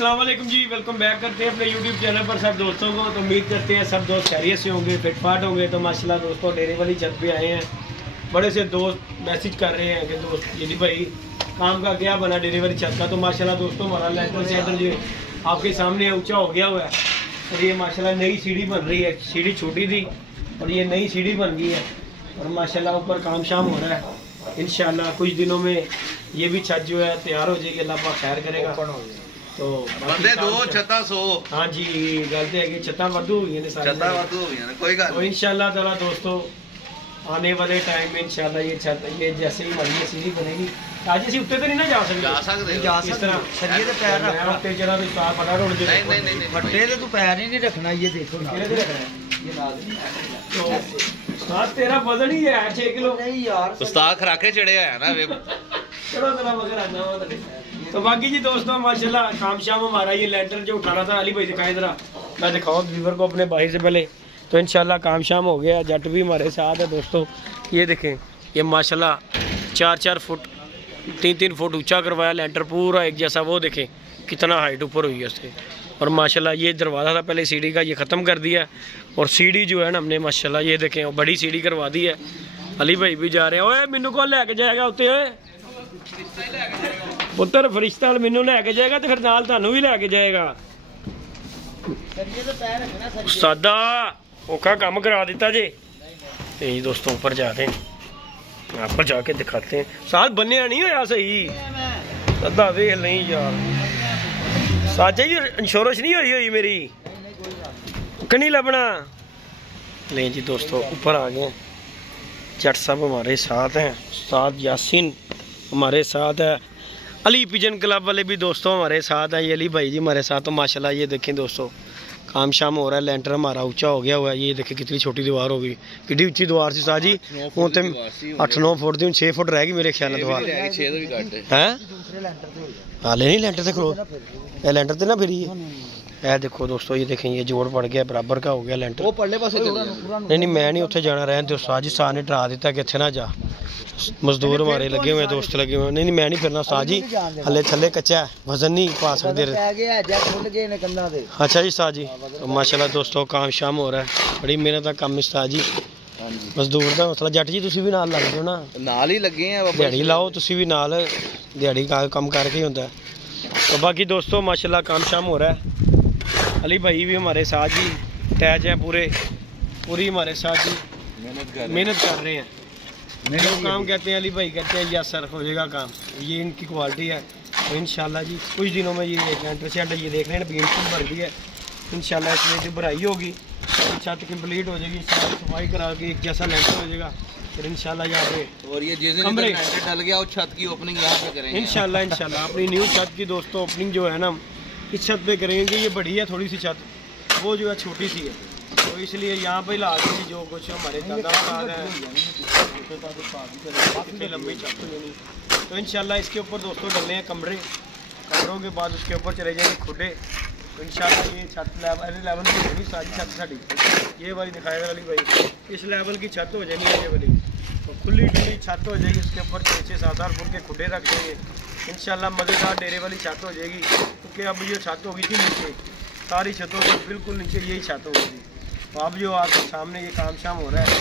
अस्सलाम वालेकुम जी, welcome back करते हैं अपने यूट्यूब चैनल पर सब दोस्तों को। तो उम्मीद करते हैं सब दोस्त खैरियत से होंगे, फिटफाट होंगे। तो माशाल्लाह दोस्तों डेरे वाली छत पे आए हैं। बड़े से दोस्त मैसेज कर रहे हैं कि दोस्त ये भाई काम का क्या बना डेरे वाली छत का। तो माशाल्लाह दोस्तों हमारा लेंटर से जो आपके सामने ऊँचा हो गया हुआ है। और ये माशाल्लाह नई सीढ़ी बन रही है। सीढ़ी छोटी थी और ये नई सीढ़ी बन गई है। और माशाल्लाह ऊपर काम शाम हो रहा है। इंशाल्लाह कुछ दिनों में ये भी छत जो है तैयार हो जाएगी, अल्लाह पाक खैर करेगा। तो बंदे दो छत्ता सो। हाँ जी, गलती है कि छत्ता वादू हुई है छत्ता वादू हुई है, कोई गल तो इंशाल्लाह ताला दोस्तों आने वाले टाइम में इंशाल्लाह ये छत ये जैसे ही हमारी सीढ़ी बनेगी आज ਅਸੀਂ ਉੱਤੇ ਤੇ ਨਹੀਂ ਨਾ ਜਾ ਸਕਦੇ। इस तरह सरिये ते पैर रख ਉੱਤੇ जरा तो तार फटा रोड जे नहीं फट्टे ते तू पैर ही नहीं रखना। ये देखो ना, ये रखना है ये नाज तो उस्ताद तेरा वजन ही है 6 किलो। नहीं यार उस्ताद खराके चढ़े आया ना वे चलो तेरा मगर आना हुआ। तो बाकी जी दोस्तों माशाल्लाह काम शाम हमारा ये लेंटर जो उठाना था अली भाई दिखाए जरा, मैं दिखाऊँ व्यूवर को अपने भाई से पहले। तो इंशाल्लाह काम शाम हो गया, जट भी हमारे साथ है दोस्तों। ये देखें ये माशाल्लाह 4-4 फुट 3-3 फुट ऊंचा करवाया लेंटर पूरा एक जैसा। वो देखें कितना हाइट ऊपर हुई है उससे। और माशाल्लाह ये दरवाज़ा था पहले सीढ़ी का, ये ख़त्म कर दिया। और सीढ़ी जो है ना हमने माशाल्लाह ये देखें बड़ी सीढ़ी करवा दी है। अली भाई भी जा रहे हैं। ओए मैनू कौन लैके जाएगा उत्ते पुत्र फरिश्ता मैनू लैके जाएगा तो फिर नाल तुहानू भी लैके जाएगा। सादा औखा काम करा दिता जे। यही दोस्तों ऊपर जाते हैं, ऊपर जाके दिखाते हैं। साथ बनया नहीं होया सही सादा वेख नहीं यार साजा जी इंश्योरेंस नहीं हुई हुई मेरी कहीं लबना। ले जी दोस्तों ऊपर आ गए। जट साहब हमारे साथ हैं, उस्ताद यासीन हमारे साथ है, अली पिजन क्लब वाले भी दोस्तों हमारे साथ हैं। ये अली भाई जी हमारे साथ। तो माशाल्लाह ये देखें दोस्तों काम शाम हो रहा है। लेंटर हमारा ऊंचा हो गया हुआ है। ये देखें कितनी छोटी दीवार होगी, कितनी ऊंची दीवार सी साजी हूँ तो 8-9 फुट दी 6 फुट रहेगी मेरे ख्याल दीवार है। हाले नहीं लेंटर से खलो लेंटर से ना फिर ये देखो दोस्तों ये देखें ये जोड़ पड़ गया, बराबर का हो गया लेंटर। वो पड़ले पासे नहीं मैं नहीं उत्थे जाना रहने। उस्ताद जी साहब ने डरा दिता कि इत्थे ना जा, मजदूर हमारे लगे हुए दोस्त लगे हुए। नहीं मैं नहीं फिरना उस्ताद जी, हले थले कच्चा है वजन नहीं पा सकते। अच्छा जी उस्ताद जी। तो माशाल्लाह दोस्तों काम शाम हो रहा है, बड़ी मेहनत का काम उस्ताद जी। मजदूर का मसला जट जी तुसीं भी नाल लग जाओ ना, नाल ही लगे हैं दिहाड़ी लाओ तुसीं भी नाल, दिहाड़ी का काम करके ही होता है। तो बाकी दोस्तों माशाल्लाह काम शाम हो रहा है। अली भाई भी हमारे साथ जी टैच है पूरी हमारे साथ जी मेहनत कर रहे हैं। जो काम कहते हैं अली भाई कहते हैं यस सर हो जाएगा काम, ये इनकी क्वालिटी है। तो इंशाल्लाह जी कुछ दिनों में ये लेंटर शेड ये देख रहे हैं बीम भर गई है। इंशाल्लाह इसमें जो भराई होगी छत कंप्लीट हो जाएगी, सफाई करा के एक जैसा लेंटर हो जाएगा। फिर इंशाल्लाह यहाँ पे और ये जिस दिन लेंटर डल गया और छत की ओपनिंग यहाँ पे करेंगे इंशाल्लाह अपनी न्यू छत की दोस्तों ओपनिंग जो है ना इस छत पे करेंगे। ये बड़ी है थोड़ी सी छत, वो जो है छोटी सी है, तो इसलिए यहाँ पे ला के जो कुछ हमारे दादा है लंबी छत नहीं। तो इंशाल्लाह इसके ऊपर दोस्तों डलने हैं कमरों के बाद उसके ऊपर चले जाएंगे खुडे। तो इंशाल्लाह ये छत लेवल की होगी सारी छत साड़ी ये वाली दिखाएगा वाली भाई, इस लेवल की छत हो जाएगी ये वाली। तो खुली डुली छत हो जाएगी, उसके ऊपर 6-7 फुट के खुडे रख देंगे इंशाल्लाह। मज़ेदार डेरे वाली छत हो जाएगी, क्योंकि अब ये छत होगी थी नीचे, सारी छतों से बिल्कुल नीचे यही छत होगी। तो अब जो आपके सामने ये काम शाम हो रहा है,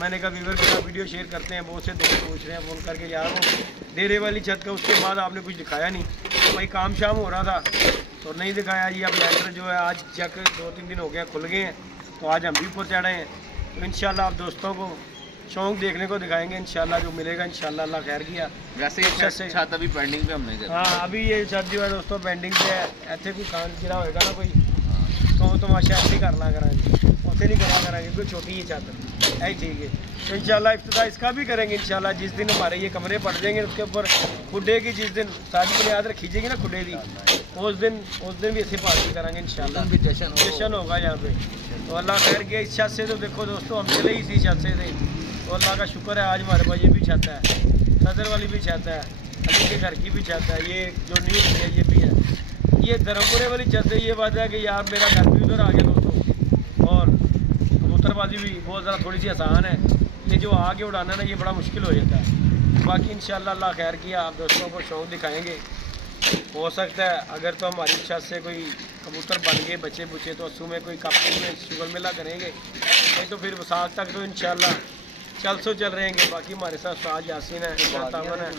मैंने कहा व्यूवर के साथ वीडियो शेयर करते हैं। बहुत से दोस्त पूछ रहे हैं फ़ोन करके यार वो डेरे वाली छत का उसके बाद आपने कुछ दिखाया नहीं। तो भाई काम शाम हो रहा था तो नहीं दिखाया। ये अब लेंटर जो है आज चेक 2-3 दिन हो गया खुल गए हैं, तो आज हम भी ऊपर चढ़े हैं। तो इंशाल्लाह आप दोस्तों को शौक देखने को दिखाएंगे इंशाल्लाह, जो मिलेगा इंशाल्लाह अल्लाह खैर किया। वैसे ये छत अभी पेंडिंग पे हमने कर। हाँ अभी ये छत जो है दोस्तों पेंडिंग पे है। ऐसे कोई काम गिरा होएगा ना कोई तो तमाशा ऐसे ही करना कराएंगे, उससे नहीं करा कराएंगे कोई छोटी ही छत है ठीक है। तो इंशाल्लाह इफ्तिताह इसका भी करेंगे इंशाल्लाह। जिस दिन हमारे ये कमरे पड़ जाएंगे उसके ऊपर खुडे की जिस दिन सारी बुनियाद रखी जाएगी ना खुडे की, उस दिन भी ऐसे पार्टी करेंगे इंशाल्लाह, जश्न होगा यहाँ पे। तो अल्लाह खैर किया इस छत से। तो देखो दोस्तों हम चले ही इसी छत से थे, तो अल्लाह का शुक्र है आज हमारे पास ये भी छत है, सदर वाली भी छत है, अली के घर की भी छत है, ये जो न्यूज़ है ये भी है, ये धर्मपुरे वाली छत है। ये बात है कि यार मेरा घर भी उधर आ गया दोस्तों, और कबूतरबाजी भी बहुत ज़्यादा थोड़ी सी आसान है, ये जो आगे उड़ाना ना ये बड़ा मुश्किल हो जाता है। बाकी इंशाल्लाह अल्लाह खैर किया आप दोस्तों को शौक दिखाएंगे। हो सकता है अगर तो हमारी इच्छा से कोई कबूतर बन गए बच्चे बुच्चे तो असू में कोई कापी में शुगर मेला करेंगे, नहीं तो फिर वसाख तक तो इंशाल्लाह चल रहेंगे। बाकी हमारे साथ उस्ताद यासीन है, तावन है,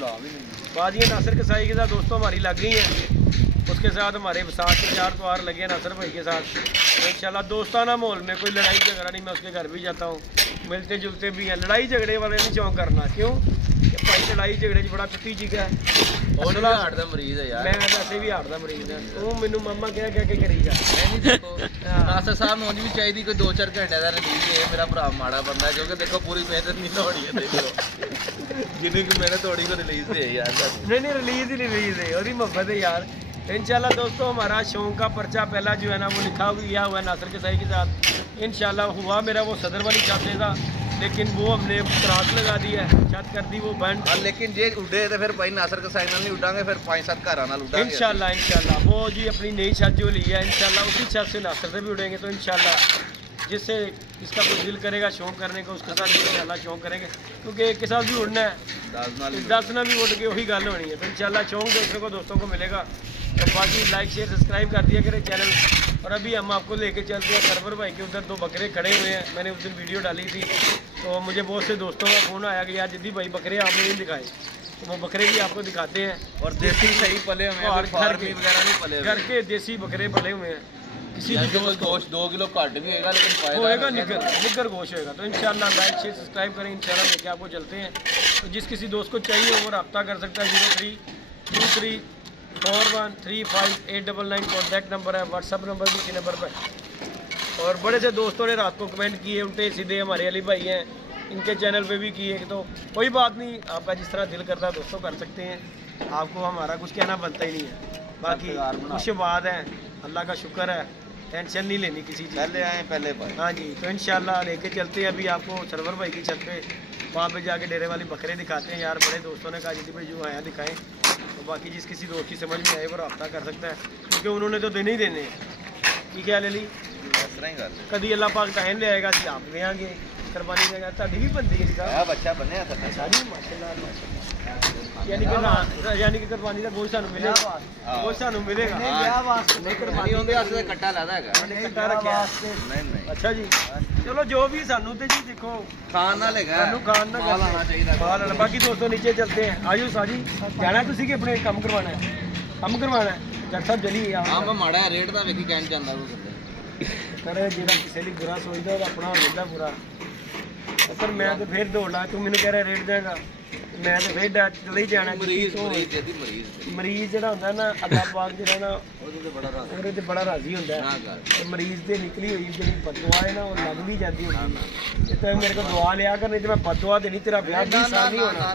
बाजी नासिर कसाई के साथ दोस्तों हमारी लग गई हैं। उसके साथ हमारे वसाख के 4 त्योहार लगे हैं नासिर भाई के साथ। तो इंशाल्लाह दोस्ताना माहौल में कोई लड़ाई झगड़ा नहीं, मैं उसके घर भी जाता हूँ, मिलते जुलते भी हैं। लड़ाई झगड़े वाले नहीं शौक करना, क्यों भाई लड़ाई झगड़े बड़ा कुत्ती चीज़ है। हार्ट का मरीज है यार, मैं वैसे भी हार्ट का मरीज है, तू मैनू मम्मा कह के करी जा। नासिर साहब ਨੂੰ ਵੀ ਚਾਹੀਦੀ ਕੋਈ 2-4 ਘੰਟੇ ਦਾ ਰਿਲੀਜ਼ ਹੈ। ਮੇਰਾ ਭਰਾ ਮਾੜਾ ਬੰਦਾ है, क्योंकि देखो पूरी मेहनत नहीं होनी है, देखो जितनी की मेहनत थोड़ी को रिलीज है यार। नहीं रिलीज है और मोहब्बत है यार। इंशाल्लाह दोस्तों हमारा शौक का पर्चा पहला जो है ना वो लिखा हुआ हुआ है नासिर कसाई के साथ। इंशाल्लाह हुआ मेरा वो सदर वाली छत था, लेकिन वो हमने त्रास लगा दी है, छत कर दी वो बंद। लेकिन जे उड़े तो फिर भाई नासिर कसाई नाल नहीं उड़ांगे, फिर 5-7 घरां नाल उड़ांगे इंशाल्लाह। वो जी अपनी नई छत जो ली है इंशाल्लाह उसी छत से नासिर से भी उड़ेंगे। तो इंशाल्लाह जिससे इसका कोई दिल करेगा शौक करने को उसके साथ इंशाल्लाह शौक करेंगे, क्योंकि एक के साथ भी उड़ना है, 10 ना भी उड़ के वही गल होनी है। तो इंशाल्लाह शौक दूसरे को दोस्तों को मिलेगा। तो बाकी लाइक शेयर सब्सक्राइब कर दिया करें चैनल। और अभी हम आपको लेके चलते हैं सरवर भाई के उधर 2 बकरे खड़े हुए हैं। मैंने उस दिन वीडियो डाली थी, तो मुझे बहुत से दोस्तों का फ़ोन आया कि यार जिद्दी भाई बकरे आपने नहीं दिखाए, तो वो बकरे भी आपको दिखाते हैं। और देसी सही पले हुए हैं, फार्मी वगैरह नहीं पले हुए, घर के देसी बकरे पले हुए हैं। किसी भी गोश्त 2 किलो घट भी होगा, लेकिन होएगा निगर गोश्त होएगा। तो इंशाल्लाह लाइक शेयर सब्सक्राइब करें, इंशाल्लाह लेके आपको चलते हैं। तो जिस किसी दोस्त को चाहिए वो रब्ता कर सकता है 0323413589 कॉन्टैक्ट नंबर है, व्हाट्सअप नंबर भी इसी नंबर पर। और बड़े से दोस्तों ने रात को कमेंट किए, उल्टे सीधे हमारे अली भाई हैं, इनके चैनल पे भी किए। तो कोई बात नहीं, आपका जिस तरह दिल करता है दोस्तों कर सकते हैं, आपको हमारा कुछ कहना बनता ही नहीं है। बाकी खुश बात है, अल्लाह का शुक्र है, टेंशन नहीं लेनी किसी चीज़। पहले आए पहले पाए। हाँ जी, तो इंशाल्लाह लेके चलते हैं अभी आपको सरवर भाई की छत पे, वहाँ पे जाके डेरे वाली बकरे दिखाते हैं। यार बड़े दोस्तों ने कहा जी भाई जो आया दिखाएं। तो बाकी जिस किसी दोस्त की समझ में आए वो रब्ता कर सकता है, क्योंकि उन्होंने तो देने ही देने हैं। ठीक है ले ली, कभी अल्लाह पाक टाइम ले आएगा कि आप ले आएंगे कुर्बानी देगा, ताड़ी भी बनती है इसका बच्चा बने सारी माशाल्लाह। यानी कि कुर्बानी का गोश्त सानू मिलेगा, गोश्त सानू मिलेगा नहीं कुर्बानी होंदे वास्ते कट्टा लादा हैगा, कट्टा रखया नहीं। अच्छा जी, चलो जो भी सानू ते जी देखो खान ना लेगा, सानू खान ना आना चाहिए। बाकी दोस्तों नीचे चलते हैं। आजो साजी जाना तुसी कि अपने काम करवाना है, काम करवाना है जट साहब जली हां मैं माड़ा रेट दा वेखी कहन ਜਾਂਦਾ वो करे जेड़ा किसी ਲਈ बुरा सोचदा ਉਹ अपना ਹੁੰਦਾ बुरा। पर मैं तो फिर दौड़ ला, तू मैंने कह रहा रेट देगा, मैं तो फिर चले ही जाना। मरीज ਜਿਹੜਾ ਹੁੰਦਾ ਨਾ ਅੱਲਾਹ ਪਾਕ ਜਿਹੜਾ ਨਾ ਉਹਦੇ ਤੇ ਬੜਾ ਰਾਜ਼ੀ ਹੁੰਦਾ ਹੈ। ਤੇ ਮਰੀਜ਼ ਤੇ ਨਿਕਲੀ ਹੋਈ ਜਿਹੜੀ ਬਦਦੁਆ ਹੈ ਨਾ ਉਹ ਲੱਗ ਵੀ ਜਾਂਦੀ ਹੁੰਦੀ ਹੈ। ਤੇ ਮੇਰੇ ਕੋਲ ਦੁਆ ਲਿਆ ਕਰ, ਨਹੀਂ ਤੇ ਮੈਂ ਬਦਦੁਆ ਦੇਣੀ, ਤੇਰਾ ਵਿਆਹ ਵੀ ਸਾਲ ਨਹੀਂ ਹੋਣਾ।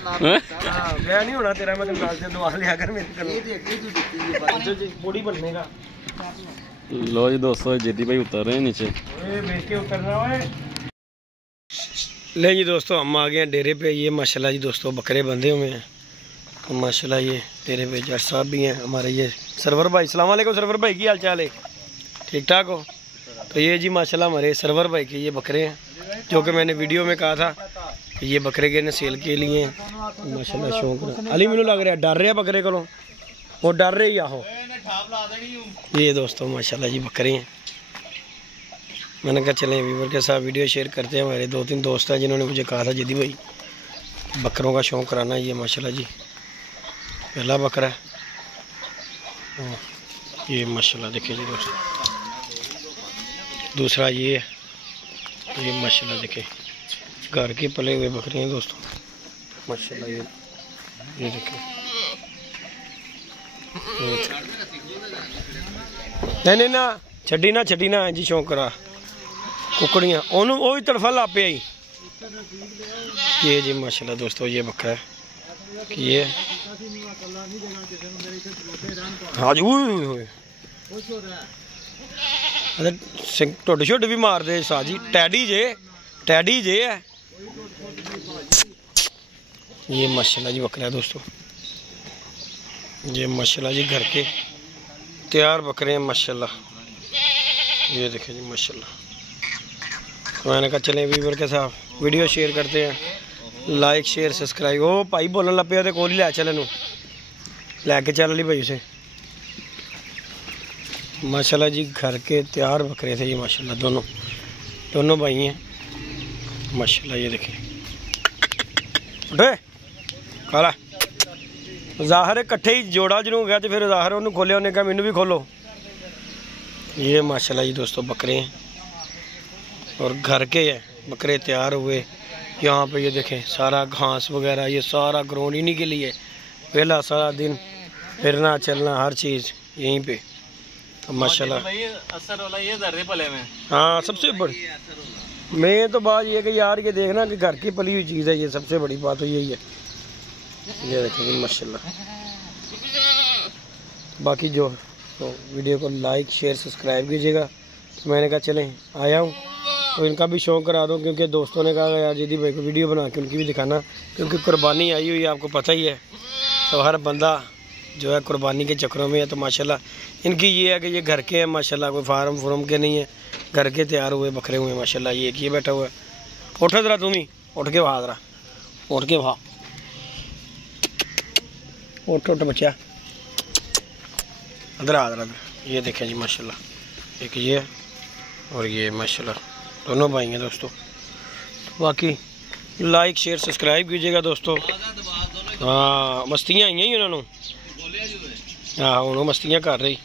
ਹਾਂ ਵਿਆਹ ਨਹੀਂ ਹੋਣਾ ਤੇਰਾ, ਮੈਂ ਤੈਨੂੰ ਨਾਲ ਤੇ ਦੁਆ ਲਿਆ ਕਰ ਮੇਰੇ ਕੋਲ। ਇਹ ਦੇਖੀ ਤੂੰ ਦਿੱਤੀ ਹੈ ਬੋਡੀ बननेगा। लो जी दोस्तों जिद्दी भाई उतर रहे हैं नीचे, बेच के उतरना है। ले जी दोस्तों हम आ गए हैं डेरे पे। ये माशाल्लाह जी दोस्तों बकरे बंधे हुए हैं। तो माशाल्लाह ये डेरे पे जज साहब भी हैं हमारे, ये सरवर भाई। अस्सलाम वालेकुम सरवर भाई, की हाल चाल है? ठीक ठाक हो? तो ये जी माशाल्लाह हमारे सरवर भाई के ये बकरे हैं, जो कि मैंने वीडियो में कहा था कि ये बकरे के सेल के लिए माशाल्लाह शौक अली मैनू लग रहा डर रहा बकरे को, वो डर रहे ही आहो। ये दोस्तों माशाल्लाह जी बकरे हैं। मैंने कहा चलें व्यूवर के साथ वीडियो शेयर करते हैं। हमारे 2-3 दोस्त हैं जिन्होंने मुझे कहा था जिद्दी भाई बकरों का शौक़ कराना। ये माशाल्लाह जी पहला बकरा है, ये माशाल्लाह देखिए जी दोस्तों। दूसरा ये है, ये माशाल्लाह देखिए घर के पले हुए बकरे हैं दोस्तों माशाल्लाह। ये देखिए नहीं ना छड़ी ना जी शौक करा कुकड़ियाँ ओनू वो भी तड़फा ला पे आई। ये जी माशाल्लाह दोस्तों ये बकरा है, ये हाँ जी टुट शुट भी मार दे सा जी। टैडी जे है ये माशाल्लाह जी बकरा है दोस्तों। ये माशाल्लाह जी घर के तैयार बकरे हैं माशाल्लाह। ये देखें जी माशाल्लाह। तो मैंने कहा चलें व्यूअर के साथ वीडियो शेयर करते हैं, लाइक शेयर सब्सक्राइब। ओ भाई बोलन लग पे कोल ही लै चल लैके चल अली भाई उसे माशाल्लाह जी घर के तैयार बकरे थे ये माशाल्लाह, दोनों भाई हैं माशाल्लाह। ये देखें उठे काला ज़ाहिर इकट्ठे ही जोड़ा जनू गया तो फिर ज़ाहिर उन्होंने खोलिया, उन्हें कहा मैनू भी खोलो। ये माशाल्लाह जी दोस्तों बकरे हैं और घर के हैं बकरे तैयार हुए। यहाँ पे ये देखें सारा घास वगैरह, ये सारा ग्राउंड इन्हीं के लिए पहला सारा दिन फिरना चलना हर चीज़ यहीं पे। तो माशाल्लाह असर वाला ये दर्रे पले में। हाँ सबसे बड़ी मैं तो बात ये कि यार ये देखना कि घर की पली हुई चीज़ है, ये सबसे बड़ी बात तो यही है। ये देखेंगे माशाल्लाह। बाकी जो तो वीडियो को लाइक शेयर सब्सक्राइब कीजिएगा। तो मैंने कहा चलें आया हूँ तो इनका भी शौक़ करा दो, क्योंकि दोस्तों ने कहा यार जदी भाई को वीडियो बना के उनकी भी दिखाना, क्योंकि कुर्बानी आई हुई है आपको पता ही है। तो हर बंदा जो है कुर्बानी के चक्रों में है। तो माशाल्लाह इनकी ये है कि ये घर के हैं माशाल्लाह, कोई फार्म के नहीं है, घर के तैयार हुए बकरे हुए माशाल्लाह। ये एक ये बैठा हुआ है, उठ ज़रा तुम ही उठ के वहा ज़रा उठ के वहा उठ बच्चा इधर आ ज़रा। ये देखें जी माशाल्लाह एक ये और ये माशाल्लाह दोनों भाई हैं दोस्तों। बाकी लाइक शेयर सब्सक्राइब कीजिएगा दोस्तों। हाँ मस्तियाँ आई हैं उन्होंने, हाँ उन्होंने मस्तियाँ कर रही।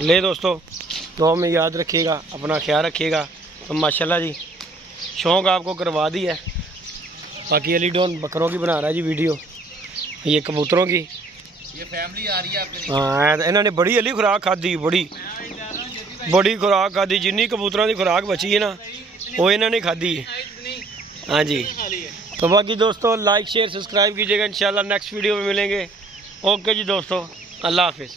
ले दोस्तों दुआ में याद रखिएगा, अपना ख्याल रखिएगा। तो माशाल्लाह जी शौक़ आपको करवा दी है। बाकी अली डॉन बकरों की बना रहा है जी वीडियो, ये कबूतरों की ये फैमिली आ रही है आपके। हाँ इन्होंने बड़ी अली खुराक खाधी, बड़ी खुराक खाधी, जिन्नी कबूतरों की खुराक बची है ना वो इन्होंने खाधी है। हाँ जी तो बाकी दोस्तों लाइक शेयर सब्सक्राइब कीजिएगा, इंशाल्लाह नेक्स्ट वीडियो में मिलेंगे। ओके जी दोस्तों, अल्लाह हाफिज़।